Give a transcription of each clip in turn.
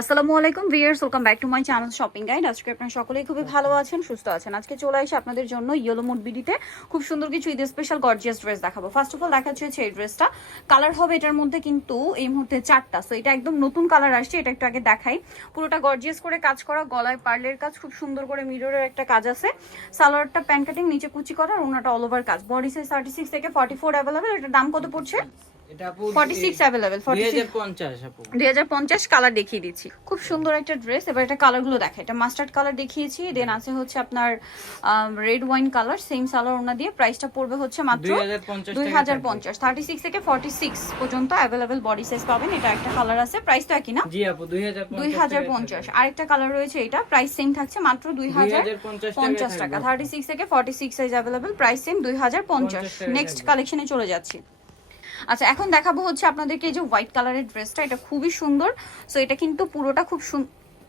আসসালামু আলাইকুম viewers, welcome back to my channel shopping guide. আজকে আপনারা সকলেই খুবই ভালো আছেন, সুস্থ আছেন। আজকে চলে আসি আপনাদের জন্য ইয়েলো মুড বিডিতে খুব সুন্দর কিছু ঈদের স্পেশাল গর্জিয়াস ড্রেস দেখাবো। ফার্স্ট অফ অল দেখাচ্ছি হচ্ছে এই ড্রেসটা। কালার হবে এটার মধ্যে কিন্তু এই মুহূর্তে 4টা, সো এটা একদম নতুন কালার আসছে। এটা একটু আগে দেখাই। পুরোটা গর্জিয়াস করে কাজ করা, গলায় পার্লের কাজ, খুব সুন্দর করে মিররের একটা কাজ আছে। সালোয়ারটা প্যান্ট কাটিং, নিচে কুচি করা, আর ওনাটা অল ওভার কাজ। বডি সাইজ 36 থেকে 44 অ্যাভেলেবেল। এটার দাম কত পড়ছে? এটা আপু 46 অ্যাভেলেবেল। 2050 আপু 2050 কালার দেখিয়ে দিচ্ছি। খুব সুন্দর একটা ড্রেস। এবার এটা কালারগুলো দেখা। এটা মাস্টার্ড কালার দেখিয়েছি, দেন আছে হচ্ছে আপনার red wine colour, same salwar ওনা দিয়ে। প্রাইসটা পড়বে হচ্ছে মাত্র 2050। 36 থেকে 46 পর্যন্ত অ্যাভেলেবেল বডি সাইজ পাবেন। এটা একটা কালার আছে, প্রাইস তো একই না? জি আপু 2050। আরেকটা কালার রয়েছে, এটা প্রাইস সেম থাকছে মাত্র 2050 টাকা। 36 থেকে 46 size available, price same 2050। Next কালেকশনে চলে যাচ্ছি। আচ্ছা, এখন দেখাবো হচ্ছে আপনাদেরকে এই যে হোয়াইট কালারের ড্রেসটা। এটা খুবই সুন্দর। সো এটা কিন্তু পুরোটা খুব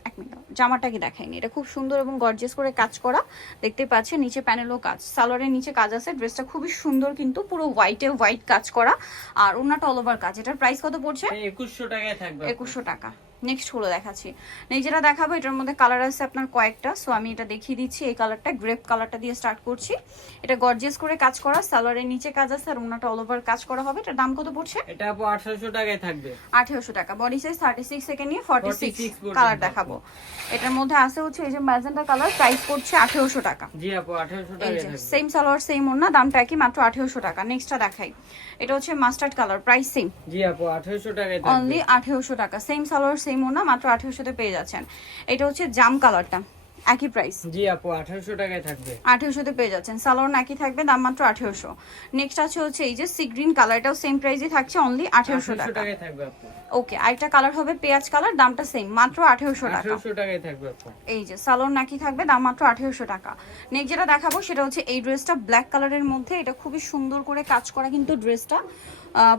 এক মিনিট, জামাটা কি দেখাইনি। এটা খুব সুন্দর এবং গর্জিয়াস করে কাজ করা, দেখতে পাচ্ছেন। নিচে প্যানেলও কাজ, সালোয়ারের নিচে কাজ আছে। ড্রেসটা খুবই সুন্দর, কিন্তু পুরো হোয়াইট কাজ করা, আর ওনাটা অল ওভার কাজ। এটার প্রাইস কত পড়ছে? 2100 টাকায় থাকবে। 2100 টাকা। নেক্সট হলো দেখাচ্ছি। নেক্সট যেটা দেখাবো, এটার মধ্যে কালার আছে আপনার কয়েকটা, সো আমি এটা দেখিয়ে দিচ্ছি। এই কালারটা, গ্রেপ কালারটা দিয়ে স্টার্ট করছি। এটা গর্জিয়াস করে কাজ করা, সালোয়ারের নিচে কাজ আছে, আর ওনাটা অল ওভার কাজ করা হবে। এটার দাম কত পড়ছে? এটা আপু 1800 টাকায় থাকবে। 1800 টাকা। বডি সাইজ 36 থেকে নিয়ে 46 কালার দেখাবো। এটার মধ্যে আছে হচ্ছে এই যে ম্যাজেন্টা কালার, প্রাইস পড়ছে 1800 টাকা। জি আপু 1800 টাকায় থাকবে। সেম সালোয়ার সেম ওড়না, দামটা একই, মাত্র 1800 টাকা। নেক্সটটা দেখাই। এটা হচ্ছে মাস্টার্ড কালার, প্রাইস সেম। জি আপু 1800 টাকায় থাকবে। অনলি 1800 টাকা। সেম সালোয়ার সেম ওড়না, মাত্র 1800 তে পেয়ে যাচ্ছেন। এটা হচ্ছে জাম কালারটা, একই প্রাইস। জি আপু 1800 টাকায় থাকবে। 1800 তে পেয়ে যাচ্ছেন। সালোয়ার একই থাকবে, দাম মাত্র 1800। নেক্সট আছে হচ্ছে এই যে সি গ্রিন কালার, এটাও সেম প্রাইসে থাকছে, অনলি 1800 টাকা। টাকায় থাকবে আপু। ওকে, আরেকটা কালার হবে পেঁয়াজ কালার, দামটা সেম, মাত্র 1800 টাকা। 1800 টাকায় থাকবে আপু। এই যে সালোয়ার নাকি থাকবে, দাম মাত্র 1800 টাকা। নেক্সট যেটা দেখাবো সেটা হচ্ছে এই ড্রেসটা, ব্ল্যাক কালারের মধ্যে। এটা খুবই সুন্দর করে কাজ করা, কিন্তু ড্রেসটা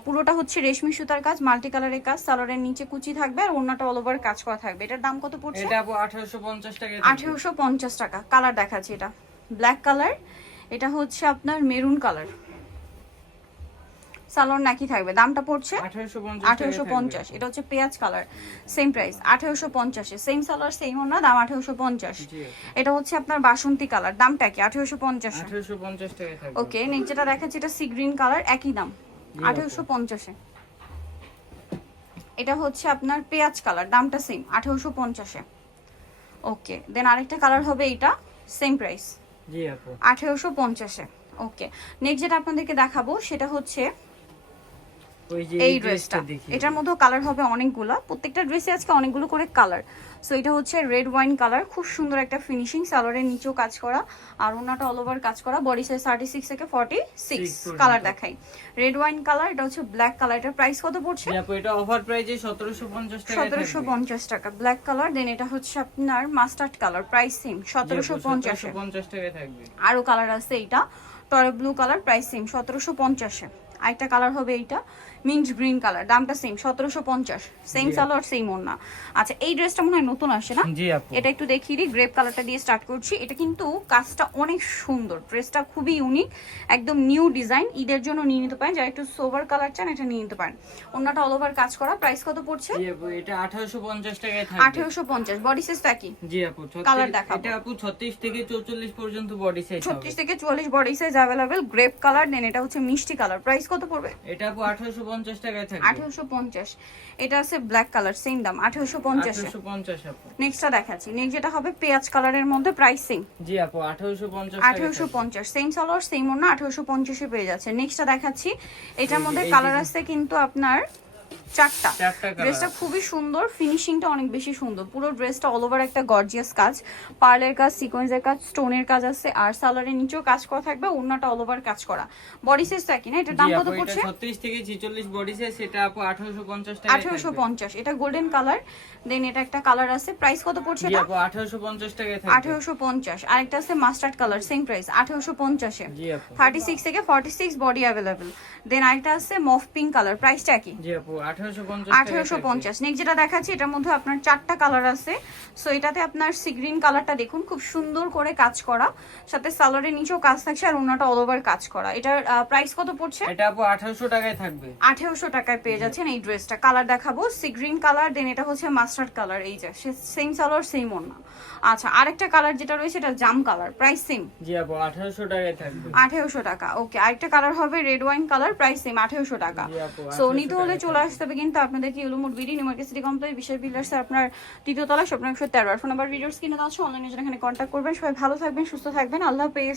পুরোটা হচ্ছে রেশমি সুতার কাজ, মাল্টি কালারের কাজ। সালোয়ারের নিচে কুচি থাকবে, আর ওড়নাটা অল ওভার কাজ করা থাকবে। এটার দাম কত পড়ছে? এটা আপু 1850 টাকায়। 1850 টাকা। কালার দেখাচ্ছি, এটা ব্ল্যাক কালার, এটা হচ্ছে আপনার মেরুন কালার। সালোয়ার নাকি থাকবে, দামটা পড়ছে 1850। এটা হচ্ছে পেঁয়াজ কালার, সেম প্রাইস 1850 এ। সেম সালোয়ার সেম ওড়না, দাম 1850। এটা হচ্ছে আপনার বাসন্তী কালার, দামটা কি? 1850 টাকায় থাকবে। ওকে, নেক্সট যেটা দেখাচ্ছি এটা সি গ্রিন কালার, একই দাম 1850 এ। এটা হচ্ছে আপনার পেঁয়াজ কালার, দামটা সেম 1850 এ। ওকে, দেন আরেকটা কালার হবে, এটা সেম প্রাইস জি আপু 1850 এ। ওকে, নেক্সট যেটা আপনাদেরকে দেখাবো সেটা হচ্ছে ওই যে এই ড্রেসটা। এটার মধ্যে কালার হবে অনেকগুলো, প্রত্যেকটা ড্রেসে আজকে অনেকগুলো করে কালার। সো এটা হচ্ছে রেড ওয়াইন কালার, খুব সুন্দর একটা ফিনিশিং, সালোয়ারের নিচেও কাজ করা, আর ওনাটা অল ওভার কাজ করা। বডি সাইজ 36 থেকে 46 কালার দেখাই। রেড ওয়াইন কালার, এটা হচ্ছে ব্ল্যাক কালার। এটার প্রাইস কত পড়ছে? আপু এটা অফার প্রাইসে 1750 টাকা। 1750 টাকা ব্ল্যাক কালার। দেন এটা হচ্ছে আপনার মাস্টার্ড কালার, প্রাইস সেম 1750 টাকায় থাকবে। আরো কালার আছে, এইটা টরে ব্লু কালার, প্রাইস সেম 1750 আরেকটা কালার হবে এইটা মিন্ট গ্রিন কালার, দামটা সেম 1750। সেম সালোয়ার সেম ওড়না। আচ্ছা, এই ড্রেসটা মনে হয় নতুন আসে না? জি আপু। এটা একটু দেখিয়ে দিই। গ্রেপ কালারটা দিয়ে স্টার্ট করছি। এটা কিন্তু কাজটা অনেক সুন্দর, ড্রেসটা খুবই ইউনিক, একদম নিউ ডিজাইন। ঈদের জন্য নিয়ে নিতে পারেন, যারা একটু সোভার কালার চান এটা নিয়ে নিতে পারেন। ওড়নাটা অল ওভার কাজ করা। প্রাইস কত পড়ছে? জি আপু এটা 1850 টাকায় থাকবে। 1850। বডি সাইজটা কি? জি আপু কালার দেখাবো। এটা আপু 36 থেকে 44 পর্যন্ত বডি সাইজ হবে। 36 থেকে 44 body size available. Grape colour, then এটা হচ্ছে মিষ্টি কালার। প্রাইস কত পড়বে? এটা আপু 1850 টাকায় থাকবে। 1850। এটা আছে ব্ল্যাক কালার, সেম দাম 1850 এ। 1850 আপু। নেক্সটটা দেখাচ্ছি। নেক্সট যেটা হবে পেঁয়াজ কালারের মধ্যে, প্রাইস সেম জি আপু 1850 1850। সেম সালোয়ার সেম ওড়না, 1850 এ পেয়ে যাচ্ছে। নেক্সটটা দেখাচ্ছি। এটার মধ্যে কালার আছে কিন্তু আপনার 4টা। ড্রেসটা খুবই সুন্দর, ফিনিশিংটা অনেক বেশি সুন্দর। পুরো ড্রেসটা অল ওভার একটা গর্জিয়াস কাজ, পার্লের কাজ, সিকোয়েন্সের কাজ, স্টোনের কাজ আছে, আর সালোয়ারের নিচেও কাজ করা থাকবে, ওড়নাটা অল ওভার কাজ করা। বডি সাইজটা কি না? এটার দাম কত পড়ছে? 36 থেকে 46 বডি সাইজ, এটা আপু 1850 টাকা। 1850। এটা গোল্ডেন কালার, দেন এটা একটা কালার আছে। প্রাইস কত পড়ছে জি এটা? আপু 1850 টাকা থাকবে। 1850। আরেকটা আছে মাস্টার্ড কালার, সেম প্রাইস 1850 এ। জি আপু 36 থেকে 46 বডি अवेलेबल। দেন আরেকটা আছে মফ পিঙ্ক কালার, প্রাইসটা কি? জি আপু 1850। নেক্সট যেটা দেখাচ্ছি এটার মধ্যে আপনার 4টা কালার আছে। সো এটাতে আপনার সি গ্রিন কালারটা দেখুন খুব সুন্দর করে কাজ করা, সাথে সালোয়ারের নিচেও কাজ থাকছে আর ওনাটা অল ওভার কাজ করা। এটার প্রাইস কত পড়ছে? এটা আপু 1800 টাকায় থাকবে। 1800 টাকায় পেয়ে যাচ্ছেন এই ড্রেসটা। কালার দেখাবো সি গ্রিন কালার, দেন এটা হচ্ছে মাস্টার্ড কালার, এই যে সেম সালোয়ার সেম ওড়না। আচ্ছা আরেকটা কালার যেটা রয়েছে এটা জাম কালার, প্রাইস সেম। জি আপু 1800 টাকায় থাকবে। 1800 টাকা। ওকে, আরেকটা কালার হবে red wine colour, price same 1800 টাকা। জি আপু, সো 1800 নিতে হলে চলে আসতে হবে কিন্তু আপনাদেরকে ইউলুমুড BD new market city complex Bishal builders আপনার তৃতীয় তলা স্বপ্ন 113। ফোন নাম্বার ভিডিওস কিনে দেওয়া আছে, অনলাইনে জন্য এখানে কন্ট্যাক্ট করবেন। সবাই ভালো থাকবেন, সুস্থ থাকবেন, আল্লাহ হাফেজ।